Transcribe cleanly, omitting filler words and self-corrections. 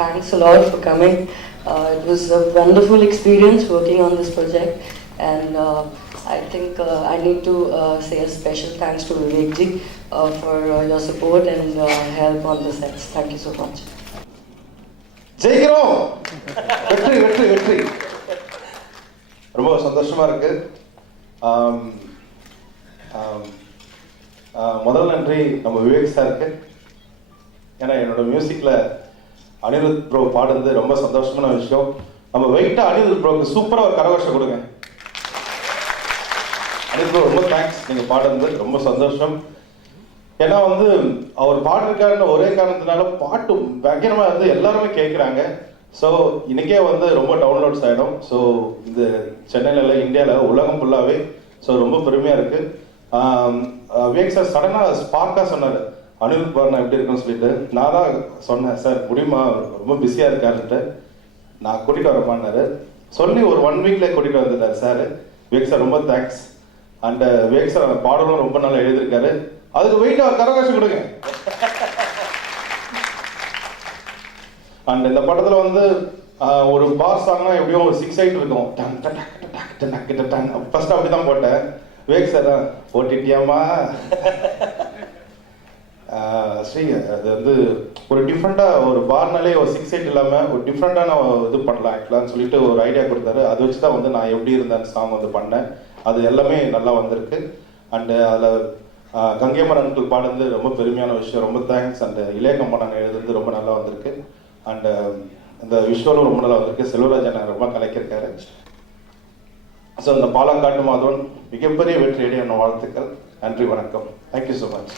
thanks a lot for coming. It was a wonderful experience working on this project, and I think I need to say a special thanks to Vivek ji for your support and help on the sets. Thank you so much. ஜெயிக்கிறோம், வெற்றி வெற்றி வெற்றி. ரொம்ப சந்தோஷமா இருக்கு. முதல் நன்றி நம்ம விவேக் சாருக்கு. ஏன்னா என்னோட மியூசிக்ல அனிருத் ப்ரோ பாடுறது ரொம்ப சந்தோஷமான விஷயம். நம்ம வெயிட்டா அனிருத் ப்ரோக்கு சூப்பரா ஒரு கரகோஷம் கொடுங்க. அனிருத் ப்ரோ ரொம்ப தேங்க்ஸ், நீங்க பாடுறது ரொம்ப சந்தோஷம். ஏன்னா அவர் பாடிருக்காருன்னு ஒரே காரணத்தினால பாட்டு பயங்கரமா எல்லாருமே கேட்குறாங்க. ஸோ இன்னைக்கே ரொம்ப டவுன்லோட்ஸ் ஆகிடும். ஸோ இது சென்னையில் இல்லை, இந்தியாவில், உலகம் ஃபுல்லாகவே. ஸோ ரொம்ப பெருமையாக இருக்கு. விவேக் சார் சடனாக ஸ்பார்க்காக சொன்னார் அனிருத் பாருனா எப்படி இருக்குன்னு சொல்லிட்டு. நான் தான் சொன்னேன், சார் முடியுமா, ரொம்ப பிஸியாக இருக்காருன்ட்டு. நான் கூட்டிகிட்டு வரமான்னாரு. சொல்லி ஒரு 1 வீக்ல கூட்டிகிட்டு வந்துட்டார் சார். விவேக் சார் ரொம்ப தேங்க்ஸ். அண்ட் விவேக் சார் பாடலும் ரொம்ப நல்லா எழுதியிருக்காரு. அதுக்கு வெயிட் அவர் கரகோஷம் கொடுங்க. அண்ட் இந்த படத்துல ஒரு பார் சாங்னா எப்படியும் ஒரு 6-8 இருக்கும். ஃபர்ஸ்ட் அப்படிதான் போட்டேன். விவேக் சார் தான் போட்டிட்டியாமா ஸ்ரீ, அது ஒரு டிஃப்ரெண்டா ஒரு பார்னாலே ஒரு 6-8 இல்லாம ஒரு டிஃப்ரெண்டான இது பண்ணலாம் ஆக்சுவலான்னு சொல்லிட்டு ஒரு ஐடியா கொடுத்தாரு. அதை வச்சுதான் நான் எப்படி இருந்தேன் சாங் பண்ணேன். அது எல்லாமே நல்லா வந்திருக்கு. அண்ட் அதுல கங்கையம்மன் அங்கிள் பாடுறது ரொம்ப பெருமையான விஷயம். ரொம்ப தேங்க்ஸ். அண்ட் இளைய கம்பன் எழுதுறது ரொம்ப நல்லா வந்திருக்கு. அண்ட் இந்த விஷுவலும் ரொம்ப நல்லா வந்திருக்கு. செல்வராஜன் ரொம்ப கலைக்கிருக்காரு. ஸோ இந்த பாலங்காட்டு மாதவன் மிகப்பெரிய வெற்றியடைய வாழ்த்துக்கள். நன்றி, வணக்கம். Thank you so much.